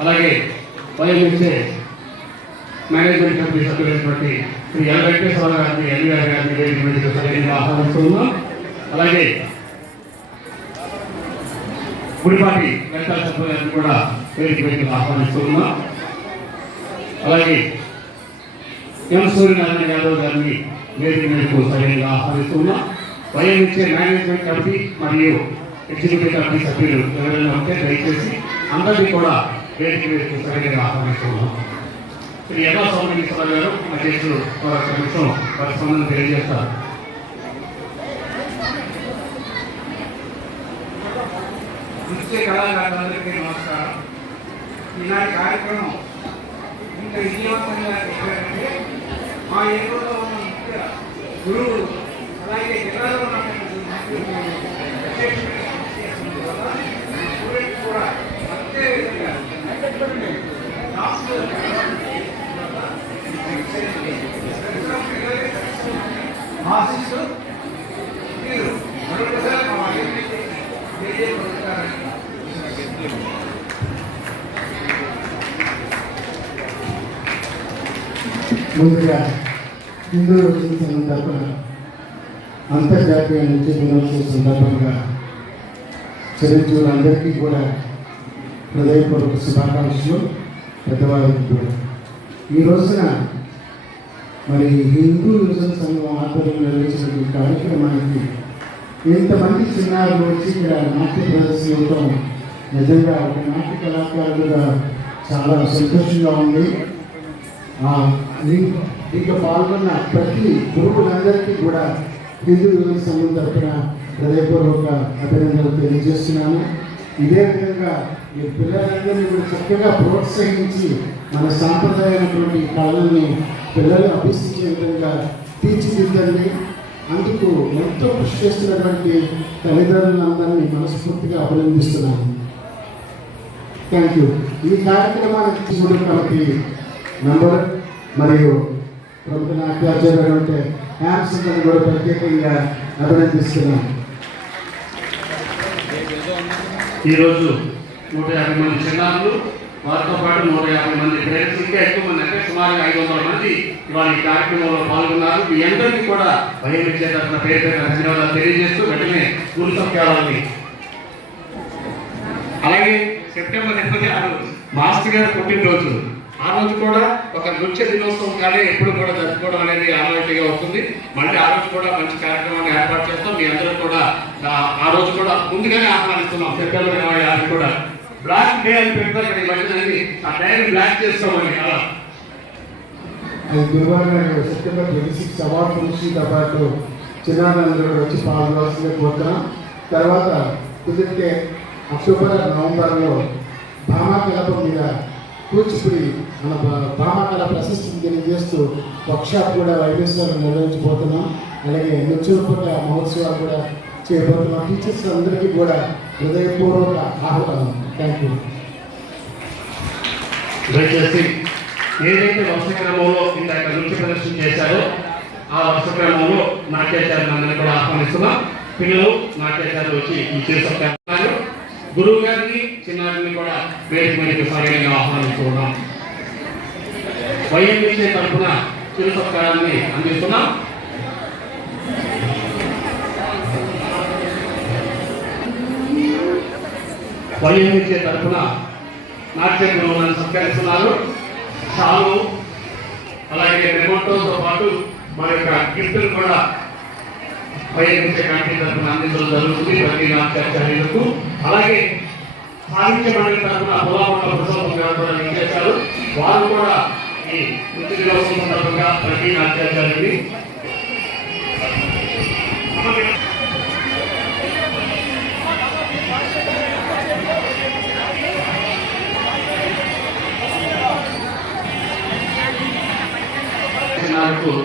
అలాగే YMSA management committee సభ్యులైనటువంటి Shri L Venkateswara గారిని ఎల్వీఆర్ గారిని వేదిక మీదకి సరైన ఆహ్వానిస్తున్నాం. అలాగే గుడిపాటి వెంకట సభ్యుల గారిని కూడా వేదిక మీదకి ఆహ్వానిస్తున్నాం. అలాగే ఎం సూర్యనారాయణ యాదవ్ గారిని వేదిక మీదకు సరైన ఆహ్వానిస్తున్నాం. వైఎంఎస్ఏ మేనేజ్మెంట్ కమిటీ మరియు ఎగ్జిక్యూటివ్ కమిటీ సభ్యులు ఎవరైనా ఉంటే దయచేసి అందరినీ కూడా వేదిక మీదకు సరైన ఆహ్వానిస్తున్నాం. శ్రీ యమా సోమేశ్వర గారు అధ్యక్షులు వారి నిమిషం వారి స్పందన తెలియజేస్తారు. నృత్య కళాకారులందరికీ నమస్కారం. ఈనాటి కార్యక్రమం ఇంత విజయవంతంగా చేయాలంటే మా ఏరియాలో ఉన్న ముఖ్య గురువులు అలాగే జిల్లాలో ఉన్నటువంటి స్టూడెంట్స్ కూడా అత్యధికంగా ఆశిస్తూ మీరు మరొకసారి మా ముందుగా హిందూ రోజు సందర్భంగా అంతర్జాతీయ నృత్య దినోత్సవం సందర్భంగా చిరంజీవులందరికీ కూడా హృదయపూర్వక శుభాకాంక్షలు. పెద్దవారికి కూడా ఈ రోజున మరి హిందూ యువజన సంఘం ఆధ్వర్యంలో నిర్వహించిన ఈ కార్యక్రమానికి ఇంతమంది చిన్నారులు వచ్చి ఇక్కడ నాట్య ప్రదర్శన ఇవ్వడం నిజంగా ఒక నాట్య కళాకారులుగా చాలా సంతోషంగా ఉంది. దీంట్లో పాల్గొన్న ప్రతి గురువులందరికీ కూడా హిందూ యువజన సంఘం తరఫున హృదయపూర్వక అభినందనలు తెలియజేస్తున్నాను. ఇదే విధంగా ఈ పిల్లలందరినీ కూడా చక్కగా ప్రోత్సహించి మన సాంప్రదాయమైనటువంటి కళల్ని పిల్లలు అభ్యసించే విధంగా తీర్చిదిద్దండి. అందుకు ఎంతో కృషి చేస్తున్నటువంటి తల్లిదండ్రులందరినీ మనస్ఫూర్తిగా అభినందిస్తున్నాను. Thank you. ఈ కార్యక్రమానికి తీసుకున్న కమిటీ మెంబర్ మరియు ప్రముఖ నాట్యాచార్యులు అంటే హ్యామ్సన్ కూడా ప్రత్యేకంగా అభినందిస్తున్నాను. ఈరోజు 150 మంది చిన్నారులు వారితో పాటు 150 మంది పేరెంట్స్, ఇంకా ఎక్కువ మంది అంటే సుమారు 500 మంది ఇవాళ ఈ కార్యక్రమంలో పాల్గొన్నారు. మీ అందరికీ కూడా వైఎంఎస్ఏ తరఫున పేరు ధన్యవాదాలు తెలియజేస్తూ వెంటనే స్కూల్ సభ్యాలని. అలాగే సెప్టెంబర్ 26 మాస్టర్ గారు పుట్టినరోజు. ఆ రోజు కూడా ఒక నృత్య దినోత్సవం కానీ ఎప్పుడు కూడా జరుపుకోవడం అనేది ఆనవాయితీగా అవుతుంది. మళ్ళీ ఆ రోజు కూడా మంచి కార్యక్రమాన్ని ఏర్పాటు చేస్తాం. మీ అందరూ కూడా ఆ రోజు కూడా ముందుగానే ఆహ్వానిస్తున్నాం. సెప్టెంబర్ 26 కూడా బ్లాక్ డే అని పెడతారు ఇక్కడ ఈ మధ్యన, ఆ డైరీ బ్లాక్ చేస్తామని. అలా గురువారం సెప్టెంబర్ 26 అవార్డు ఫంక్షన్తో పాటు చిన్నారులందరూ వచ్చి పాల్గొనాల్సిందే కోరుతున్నాం. తర్వాత కుదిరితే అక్టోబర్ నవంబర్లో భామాకలప మీద కూచిపూడి మన భామాకళ ప్రశస్తిని తెలియజేస్తూ వర్క్షాప్ కూడా వైఎస్ఆర్ నిర్వహించబోతున్నాం. అలాగే నృత్యోపక మహోత్సవాలు కూడా చేయబోతున్నాం. టీచర్స్ అందరికీ కూడా హృదయపూర్వక ఆహ్వానం. Thank you. దయచేసి ఏదైతే వరుసక్రమంలో ఇందాక నృత్య ప్రదర్శన చేశారో ఆ వరుసక్రమంలో నాట్యాచార్యులు అందరినీ కూడా ఆహ్వానిస్తున్నాం. పిల్లలు నాట్యాచార్యులు వచ్చి ఈ చేస్తున్నారు. గురువు గారిని చిన్నారిని కూడా వేదిక మీదకి సరైన ఆహ్వానిస్తున్నాం. వైఎంఎస్ఏ తరఫున చిరు సత్కారాన్ని అందిస్తున్నాం. వైఎంఎస్ఏ తరఫున నాట్య గురువులను సత్కరిస్తున్నారు. షాలు అలాగే రిమోటోతో పాటు మన యొక్క గిఫ్టులు కూడా వైఎంఎస్ఏ కమిటీ తరఫున అందించడం జరుగుతుంది ప్రతి నాట్యాచార్యులకు. అలాగే సాహిత్య మండలి తరఫున పులామండ పురుషోత్తం గారు కూడా నిర్దేశారు. వారు కూడా ఈ నృత్య దినోత్సవం సందర్భంగా ప్రతి నాట్యాచార్యుని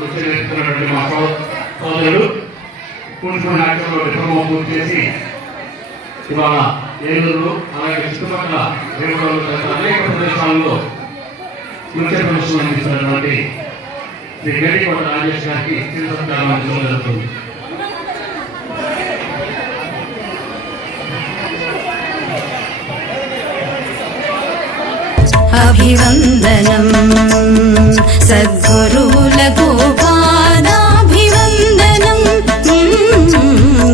నృత్య నేర్చుకున్నటువంటి మా సోదరుడు కూర్చుని నాట్యంలో డిప్లొమా పూర్తి చేసి ఇవాళ ఏలూరు అలాగే చుట్టుపక్కల అనేక ప్రదేశాలలో నృత్య ప్రదర్శనలు అందిస్తున్నటువంటి శ్రీ గడికోట రాజేష్ గారికి సత్కారం అందించడం జరుగుతుంది. అభివందనం సద్గురువులకు పాదాభివందనం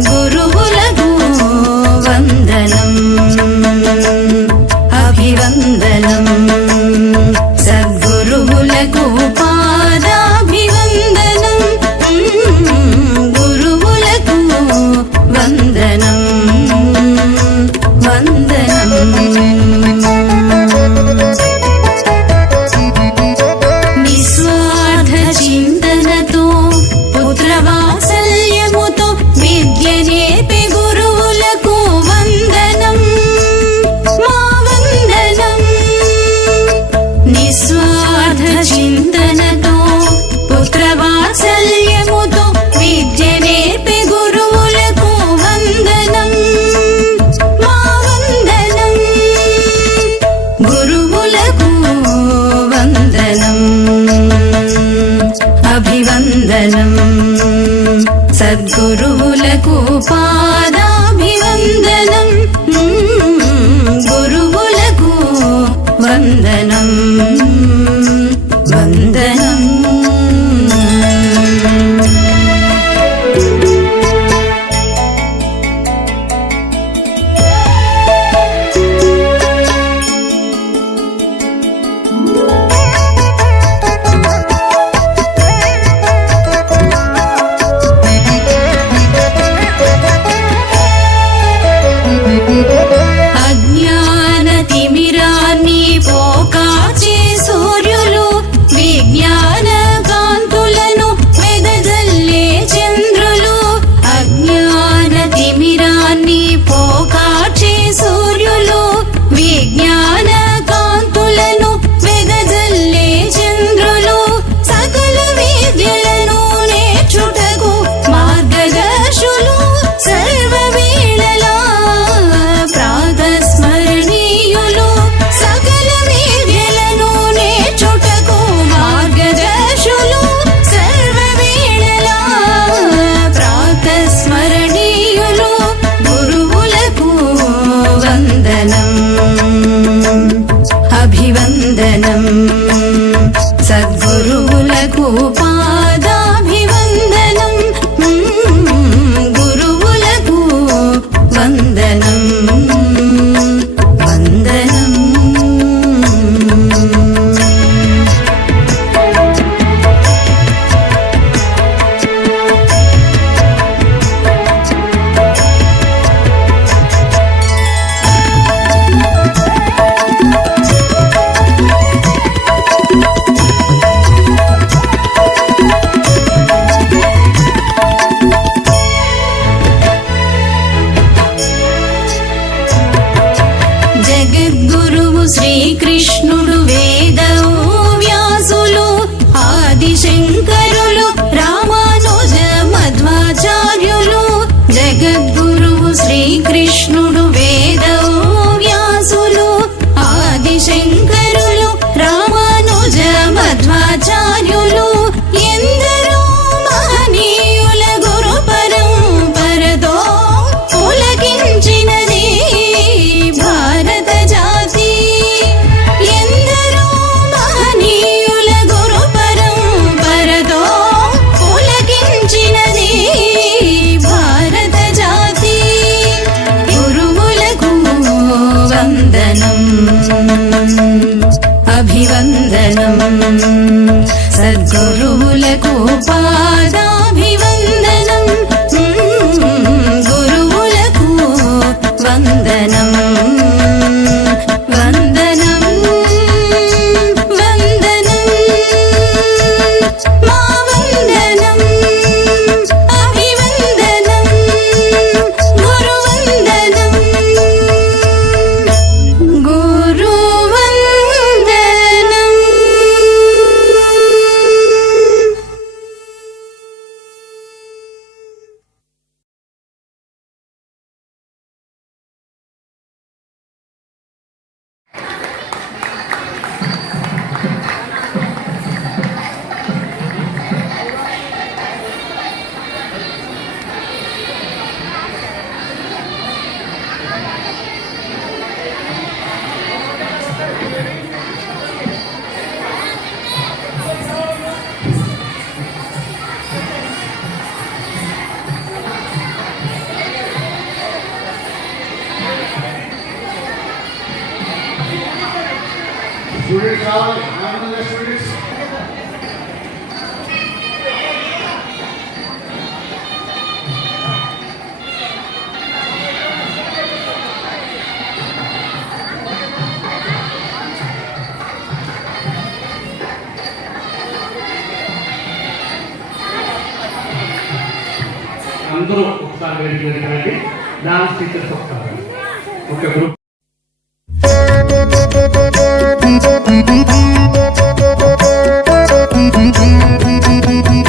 గురువులకు వందనం అభివందనం సద్గురువులకు పాదాభివందనం గురువులకు వందనం వందనం నిస్వార్థ చింతనతో పుత్రవాత్సల్యముతో విద్య నేర్పే గురువులకు వందనం మా వందనం నిస్వార్థ చింతనతో పుత్రవాత్సల్యముతో విద్య నేర్పే గురువులకు వందనం మా వందనం గురువులకు వందనం అభివందనం సద్గురువులకు పాదాభివందనం గురువులకు వందనం వందనం అజ్ఞాన తిమిరాన్ని పోకాచే సూర్యులు విజ్ఞాన కాంతులను వెదజల్లే చంద్రులు అజ్ఞాన తిమిరాన్ని పోకాచే సూర్యులు విజ్ఞాన కాంతులను వెదజల్లే చంద్రులు సకల విద్యలను నేర్చుటకు మార్గదర్శులు సర్వవేళలా ప్రాతస్మరణీయులు సకల విద్యలను నేర్చుటకు మార్గదర్శులు సర్వవేళలా ప్రాతస్మరణీయులు గురువులకు వందనం అభివందనం సద్గురువులకు పాదాభివందనం గురువులకు వందనం వందనం జగద్గురువు శ్రీకృష్ణుడు వేదవు వ్యాసులు ఆదిశంకరులు రామానుజ మధ్వాచార్యులు జగద్గురువు శ్రీకృష్ణుడు వేదవు వ్యాసులు ఆదిశంకరులు రామానుజ మధ్వాచార్యులు ఎందరో మహనీయుల గురు పరంపరతో పులకించినది భారత జాతి ఎందరో మహనీయుల గురు పరంపరతో పులకించినది భారత జాతి గురువులకు వందనం అభివందనం సద్గురువులకు పాదాభివందనం గురువులకు వందనం వందనం వందనం మా వందనం అభివందనం గురువందనం గురువందనం కావాలి ఆనందంగా స్టూడెంట్స్. అందరూ ఒకసారి వేదికకి డాన్స్ టీచర్స్ ఒకసారి ఒక గ్రూప్ Thank you.